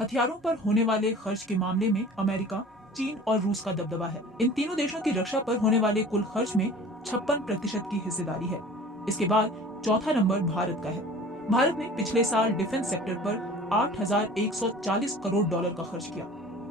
हथियारों पर होने वाले खर्च के मामले में अमेरिका, चीन और रूस का दबदबा है। इन तीनों देशों की रक्षा पर होने वाले कुल खर्च में 56% की हिस्सेदारी है। इसके बाद चौथा नंबर भारत का है। भारत ने पिछले साल डिफेंस सेक्टर पर 8,140 करोड़ डॉलर का खर्च किया।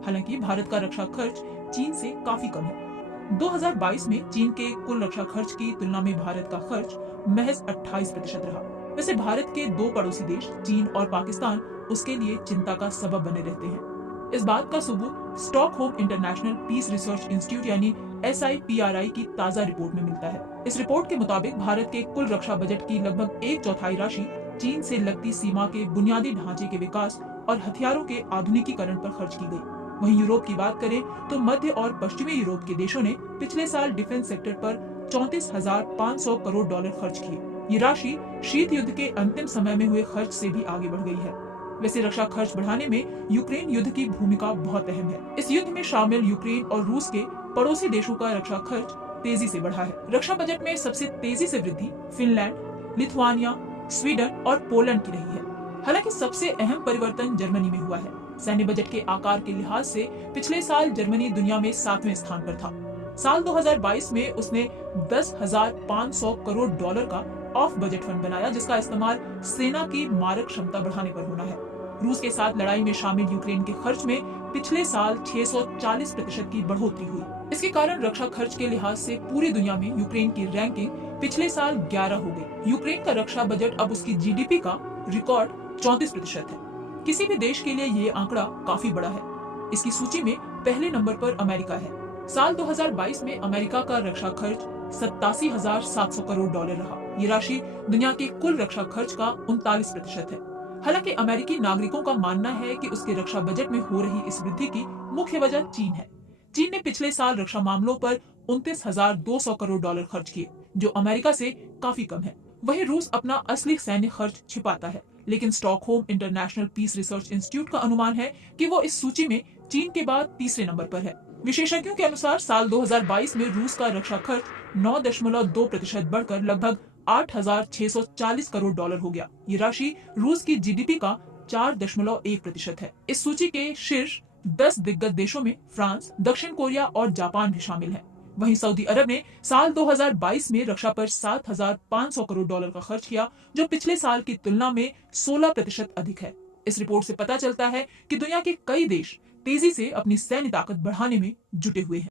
हालांकि भारत का रक्षा खर्च चीन से काफी कम है। 2022 में चीन के कुल रक्षा खर्च की तुलना में भारत का खर्च महज 28% रहा। वैसे भारत के दो पड़ोसी देश चीन और पाकिस्तान उसके लिए चिंता का सबब बने रहते हैं। इस बात का सबूत Stockholm International Peace Research Institute यानी SIPRI की ताज़ा रिपोर्ट में मिलता है। इस रिपोर्ट के मुताबिक भारत के कुल रक्षा बजट की लगभग 1/4 राशि चीन से लगती सीमा के बुनियादी ढांचे के विकास और हथियारों के आधुनिकीकरण पर खर्च की गई। वहीं यूरोप की बात करें तो मध्य और पश्चिमी यूरोप के देशों ने पिछले साल डिफेंस सेक्टर पर 34,500 करोड़ डॉलर खर्च किए। ये राशि शीत युद्ध के अंतिम समय में हुए खर्च से भी आगे बढ़ गई है। वैसे रक्षा खर्च बढ़ाने में यूक्रेन युद्ध की भूमिका बहुत अहम है। इस युद्ध में शामिल यूक्रेन और रूस के पड़ोसी देशों का रक्षा खर्च तेजी से बढ़ा है। रक्षा बजट में सबसे तेजी से वृद्धि फिनलैंड, लिथुआनिया, स्वीडन और पोलैंड की रही है। हालांकि सबसे अहम परिवर्तन जर्मनी में हुआ है। सैन्य बजट के आकार के लिहाज से पिछले साल जर्मनी दुनिया में 7वें स्थान पर था। साल 2022 में उसने 10,500 करोड़ डॉलर का ऑफ बजट फंड बनाया, जिसका इस्तेमाल सेना की मारक क्षमता बढ़ाने पर होना है। रूस के साथ लड़ाई में शामिल यूक्रेन के खर्च में पिछले साल 640% की बढ़ोतरी हुई। इसके कारण रक्षा खर्च के लिहाज से पूरी दुनिया में यूक्रेन की रैंकिंग पिछले साल 11 हो गई। यूक्रेन का रक्षा बजट अब उसकी GDP का रिकॉर्ड 34% है। किसी भी देश के लिए ये आंकड़ा काफी बड़ा है। इसकी सूची में पहले नंबर पर अमेरिका है। साल 2022 में अमेरिका का रक्षा खर्च 87,700 करोड़ डॉलर रहा। ये राशि दुनिया के कुल रक्षा खर्च का 39% है। हालांकि अमेरिकी नागरिकों का मानना है कि उसके रक्षा बजट में हो रही इस वृद्धि की मुख्य वजह चीन है। चीन ने पिछले साल रक्षा मामलों पर 29,200 करोड़ डॉलर खर्च किए, जो अमेरिका से काफी कम है। वहीं रूस अपना असली सैन्य खर्च छिपाता है, लेकिन Stockholm International Peace Research Institute का अनुमान है कि वो इस सूची में चीन के बाद तीसरे नंबर पर है। विशेषज्ञों के अनुसार साल 2022 में रूस का रक्षा खर्च 9.2% बढ़कर लगभग 8,640 करोड़ डॉलर हो गया। ये राशि रूस की GDP का 4.1% है। इस सूची के शीर्ष 10 दिग्गज देशों में फ्रांस, दक्षिण कोरिया और जापान भी शामिल हैं। वहीं सऊदी अरब ने साल 2022 में रक्षा पर 7,500 करोड़ डॉलर का खर्च किया, जो पिछले साल की तुलना में 16% अधिक है। इस रिपोर्ट से पता चलता है कि दुनिया के कई देश तेजी से अपनी सैन्य ताकत बढ़ाने में जुटे हुए हैं।